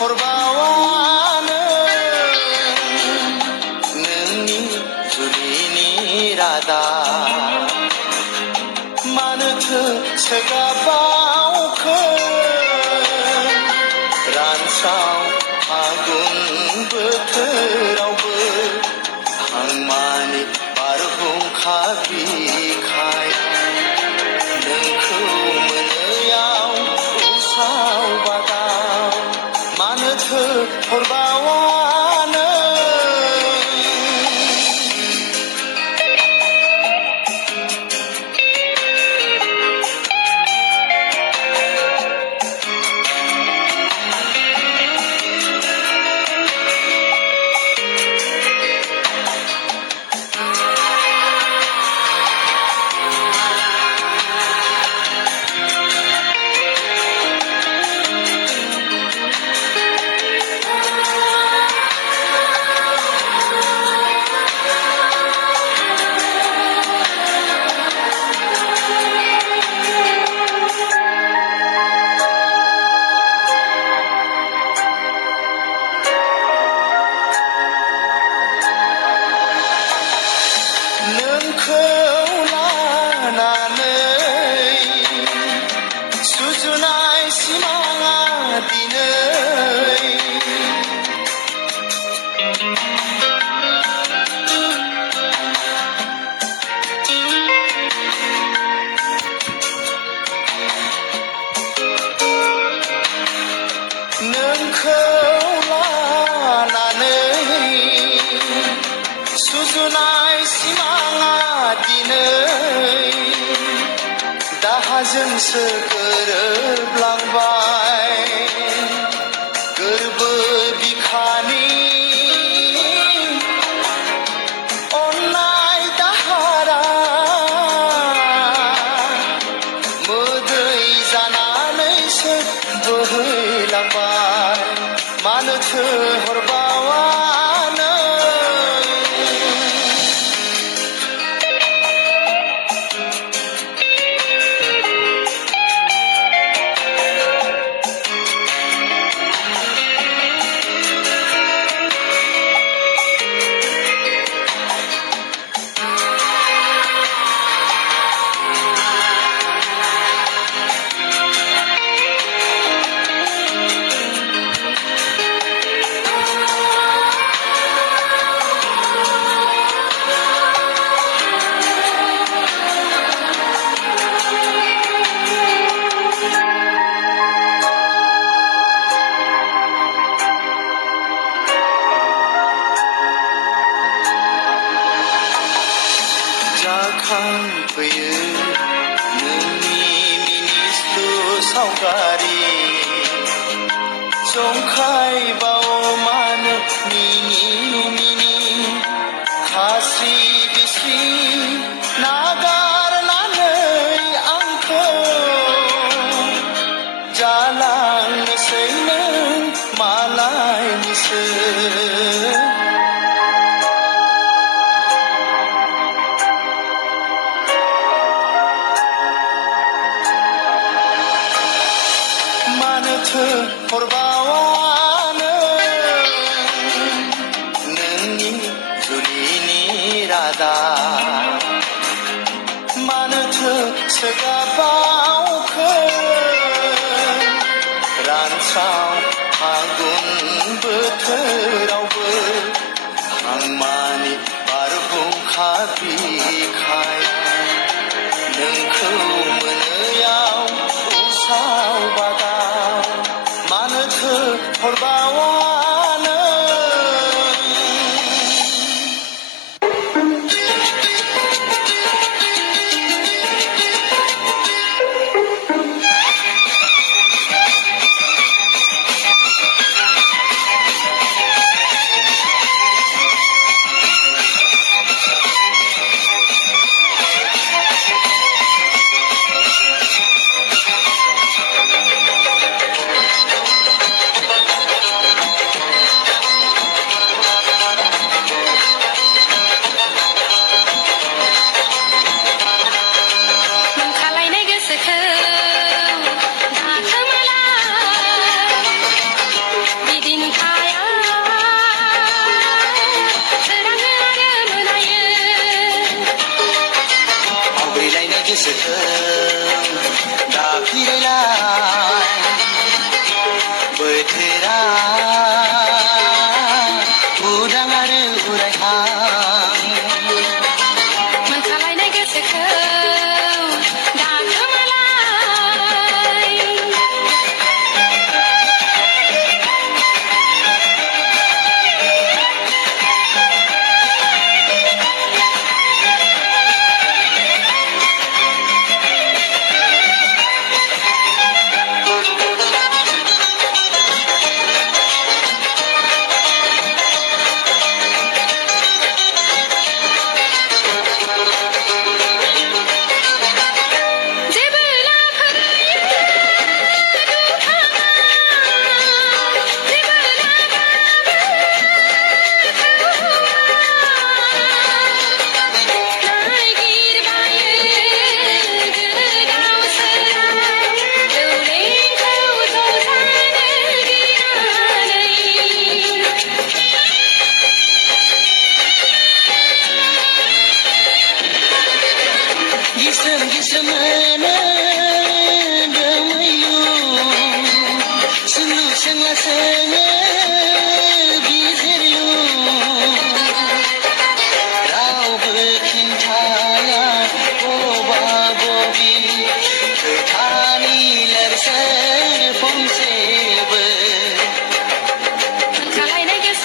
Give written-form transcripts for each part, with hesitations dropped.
हरबावानो नोंनि जुलिनि रादाब मानोथो सोगाबावखो रानस्राव फागुन बोथोरावबो हांमानि बारहुंखा बिखाया नोंखौ मोनैयाव उसाव बादाव मानोथो हरबावानो नोंखौ लानानै सुजुनाय सिमाङा दिनै नोंखौ लानानै सुजुनाय सिमाङा दिनै दाहाजोंसो गोरोबलांबाय गोरबो बिखानि अननाय दाहारा मोदै जानानैसो बोहैलांबाय मानोथो हरबावानो जाखांफैयो नोंनि मिनिस्लु सावगारि जंखायबाव मानो मिनि मिनि खास्रि बिस्रि नागारनानै आंखौ जालांनोसै नों मालायनिसो मानोथो हरबावानो नोंनि जुलिनि रादाब मानोथो सोगाबावखो रानस्राव फागुन बोथोरावबो हांमानि बारहुंखा बिखाया नोंखौ मोनैयाव उसाव बादाव मानोथो हरबावानो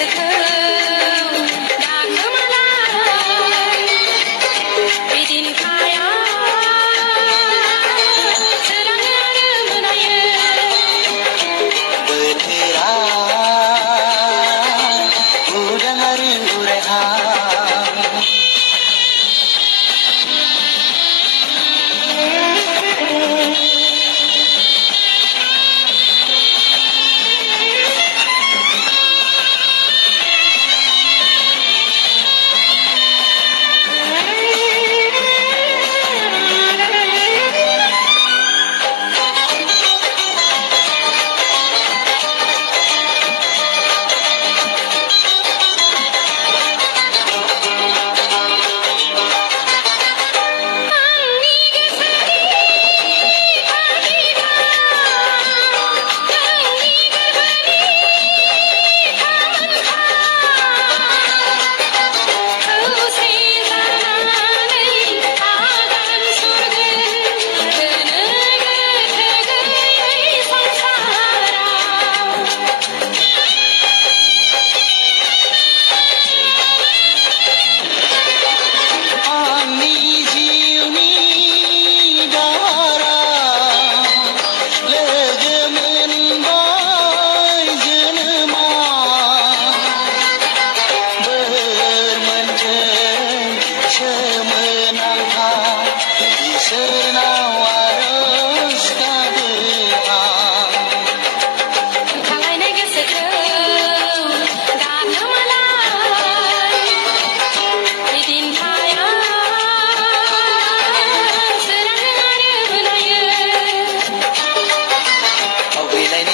गोसोखौ दाखोमालाय बिदिनखाया सोराङो आरो मोनायो बोथोरा उदां आरो उरायहां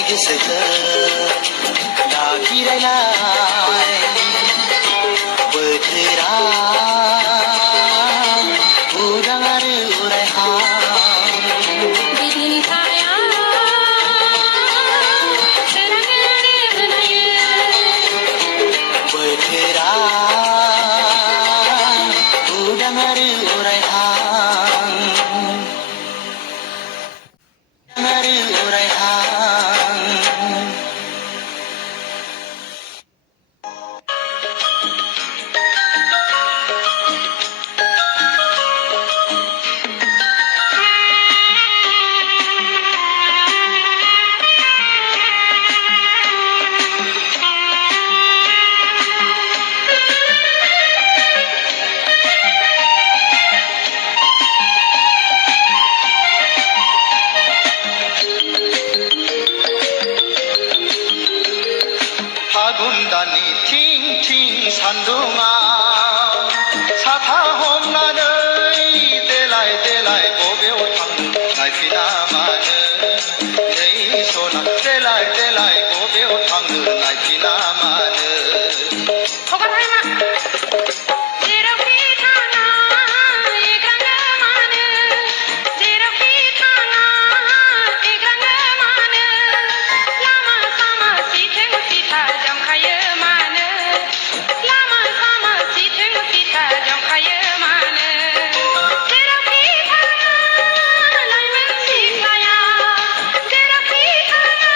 गोसोखौ दाखिरायनाय बोथोरा उदां आरो उरायहां बिदिनखाया सोराङो आरो मोनायो बोथोरा उदां आरो उरायहां आरो उरायहां फागुन दाननि थिं थिं सान्दुङा साथा हमनानै देलाय देलाय बबेयाव थांनो नायफिना मानो नै सना देलाय देलाय बबेयाव थांनो नायफिना मानो जेरावखि थाङा एग्राङो मानो जेरावखि थाङा एग्राङो मानो लामा सामा सिथों सिथा जंखायो मानो लामा सामा सिथों सिथा जंखायो मानो जेरावखि थाङा लाइमोन सिख्लाया जेरावखि थाङा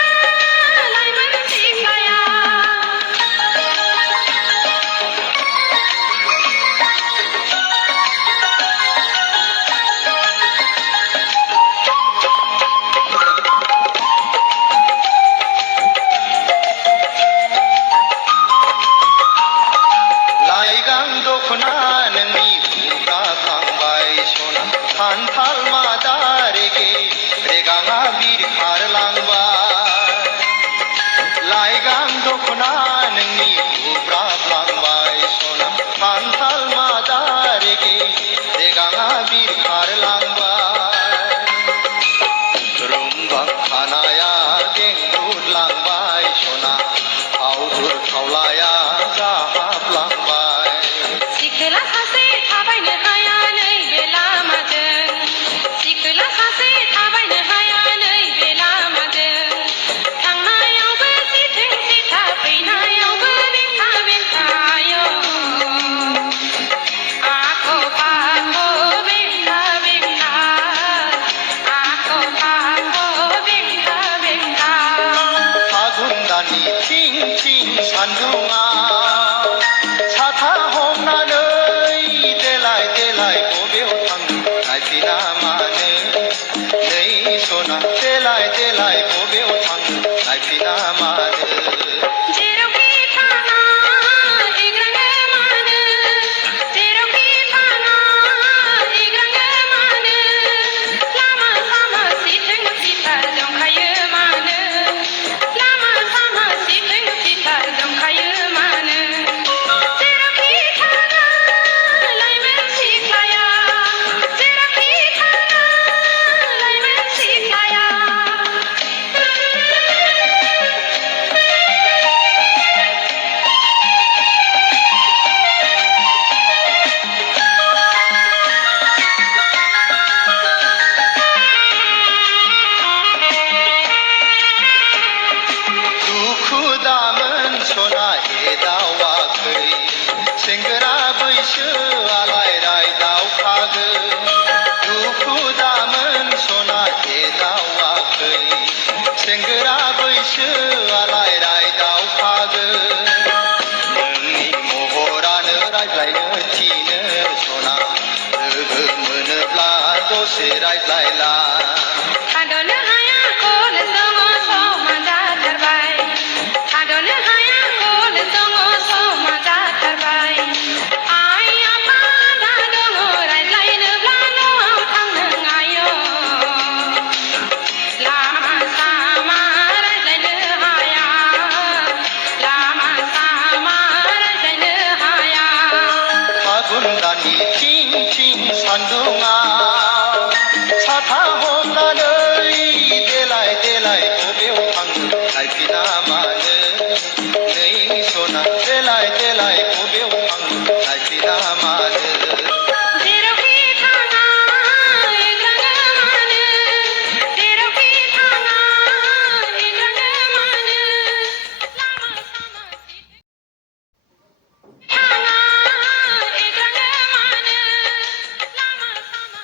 लाइमोन सिख्लाया लाइगां दख'ना नोंनि बुब्रा थांबाय सना खान्थाल मादा रेगे रेगाङा बिरखारलांबाय लाइगां दख'ना नोंनि बुब्रा लांबाय सना खान्थाल मादा रेगे रेगाङा बिरखारलांबाय रुमबां खानाया गेंगुरलांबाय सना आवदुर खावलाया जाहाबलांबाय सिखोला सासे थाबायनो हाया नैबे लामाजों सिखोला सासे थाबायनो हाया नैबे लामाजों थांनायावबो सिथों सिथा फैनायावबो बेंथा बेंथायो आख' फाख' बेंथा बेंथा आख' फाख' बेंथा बेंथा फागुन दाननि थिं थिं सान्दुङा दसे रायज्लायला थाद'नो हाया खल दङ समा जाथारबाय थाद'नो हाया खल दङ समा जाथारबाय आइ आफा दा दङ रायज्लायनोब्ला न'आव थांनो आय' लामा सामा रायज्लायनो हाया लामा सामा रायज्लायनो हाया फागुन दाननि थिं थिं सान्दुङा साथा हमनानै देलाय देलाय बबेयाव थांनो नायफिना मानो नै सना देलाय देलाय बबेयाव थांनो नायफिना मानो जेरावखि थाङा एग्राङो मानो जेरावखि थाङा एग्राङो मानो लामा सामा थाङा एग्राङो मानो लामा सामा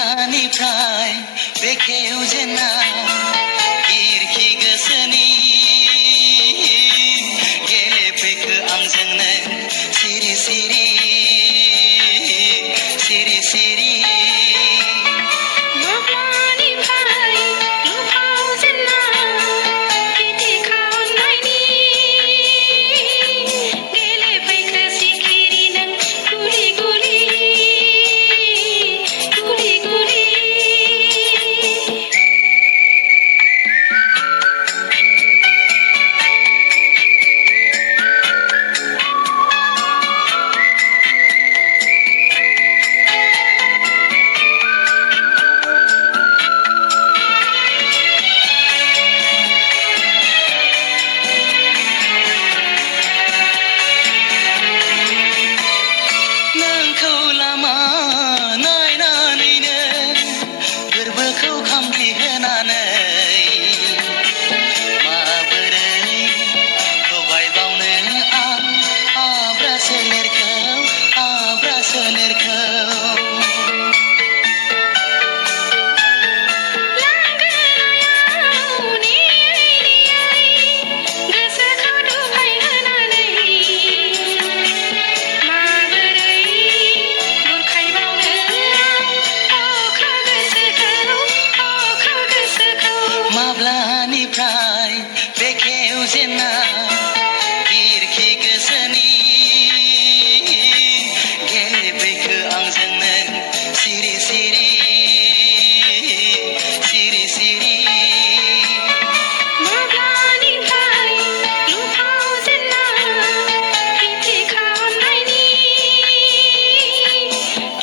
माब्लानिफ्राय बेखेवजेना खिरखि गोसोनि गेलेफैखो आंजोंनो सिरि सिरि सिरि सिरि माब्लानिफ्राय लुफावजेना बिदि खावनायनि गेलेफैखो सिखिरि नों गुलि गुलि गुलि गुलि नोंखौ लामा नायनानैनो गोरबोखौ खामग्लिहोनानै माबोरै थगायबावनो आं आब्रा सोलेरखौ लांगोनायाव नेयै गोसोखौ दुफायहोनानै माबोरै बुरखायबावनो अख्रा गोसोखौ माब्लानिफ्राय बेखेवजेना खिरखि गोसोनि गेलेफैखो आंजोंनो सिरि सिरि सिरि सिरि माब्लानिफ्राय लुफावजेना बिदि खावनायनि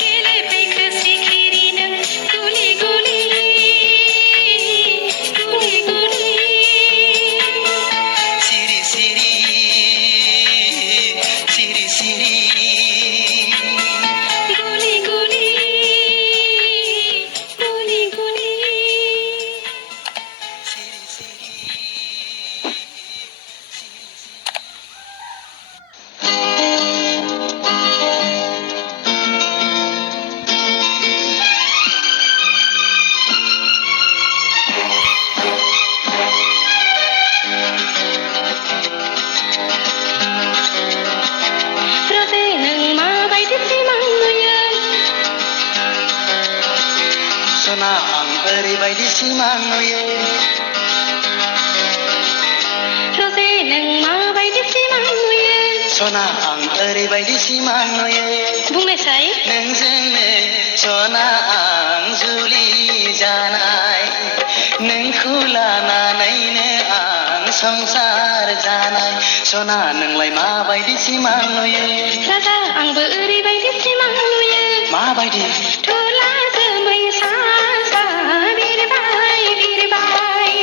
गेलेफैखो सिखिरि नों गुलि गुलि गुलि गुलि सिरि सिरि सिरि सिरि गुलि गुलि गुलि गुलि सिरि सिरि रजे नों माबायदि सिमां नुयो सना आं ओरैबायदि सिमां नुयो रजे नों माबायदि सिमां नुयो सना आं ओरैबायदि सिमां नुयो बुंनायसाय नोंजोंनो सना आं जुलि जानाय नोंखौ लानानैनो आं संसार जानाय सना नोंलाय माबायदि सिमां नुयो राजा आंबो ओरैबायदि सिमां नुयो माबायदि थुला जोमै सा सा बिरबाय बिरबाय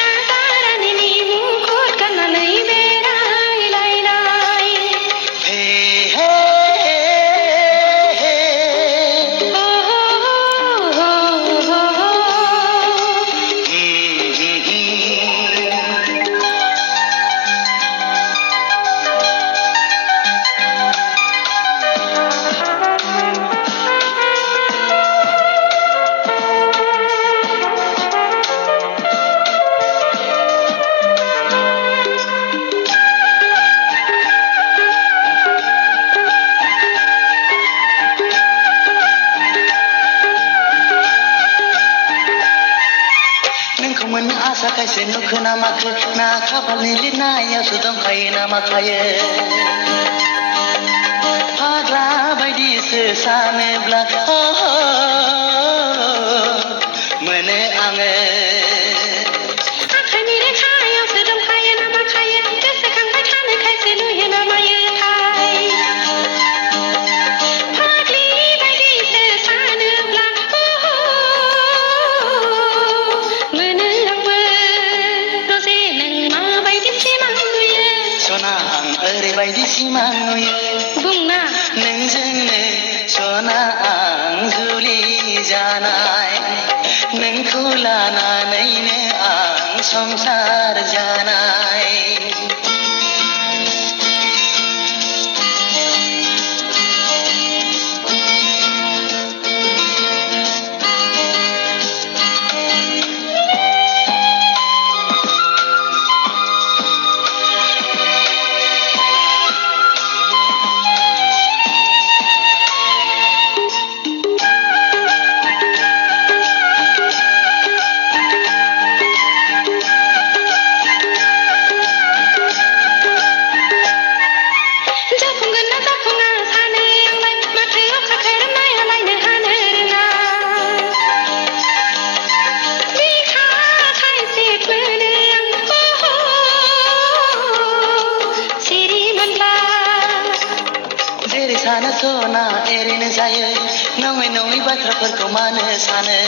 राजा रानिनि मुकुट गाननानै बेरायलायनाय हे हे हे हो हो हो हो नोंखौ मोननो आसा खायसे नुखो ना माखो ना खाफालनि लिरनायावसो दंखायो ना माखायो फाग्ला बायदिसो सानोब्ला मोनो आङो आखाइनि रेखायावसो दंखायो ना माखायो गोसोखांबाय थानो खायसे नुयो ना मायोथाय फाग्लि बायदिसो सानोब्ला मोनो आंबो रजे नों माबायदि सिमां नुयो सना आं ओरैबायदि सिमां नुयो बुंना नोंजोंनो सना आं जुलि जानाय नोंखौ लानानैनो आं संसार जानाय सना एरैनो जायो नङै नङै बाथ्राफोरखौ मानो सानो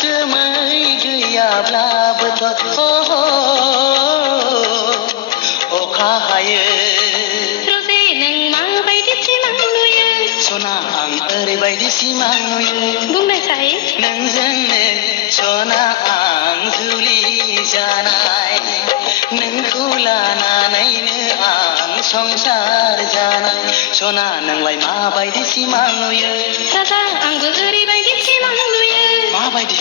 जोमै गैयाब्लाबोथ' अखा हायो रजे नों माबायदि सिमां नुयो सना आं ओरैबायदि सिमां नुयो बुंनायसाय नोंजोंनो सना आं जुलि जानाय नोंखौ लानानैनो आं संसार जानाय सना नोंलाय माबायदि सिमां नुयो राजा आंबो ओरैबायदि सिमां नुयो माबायदि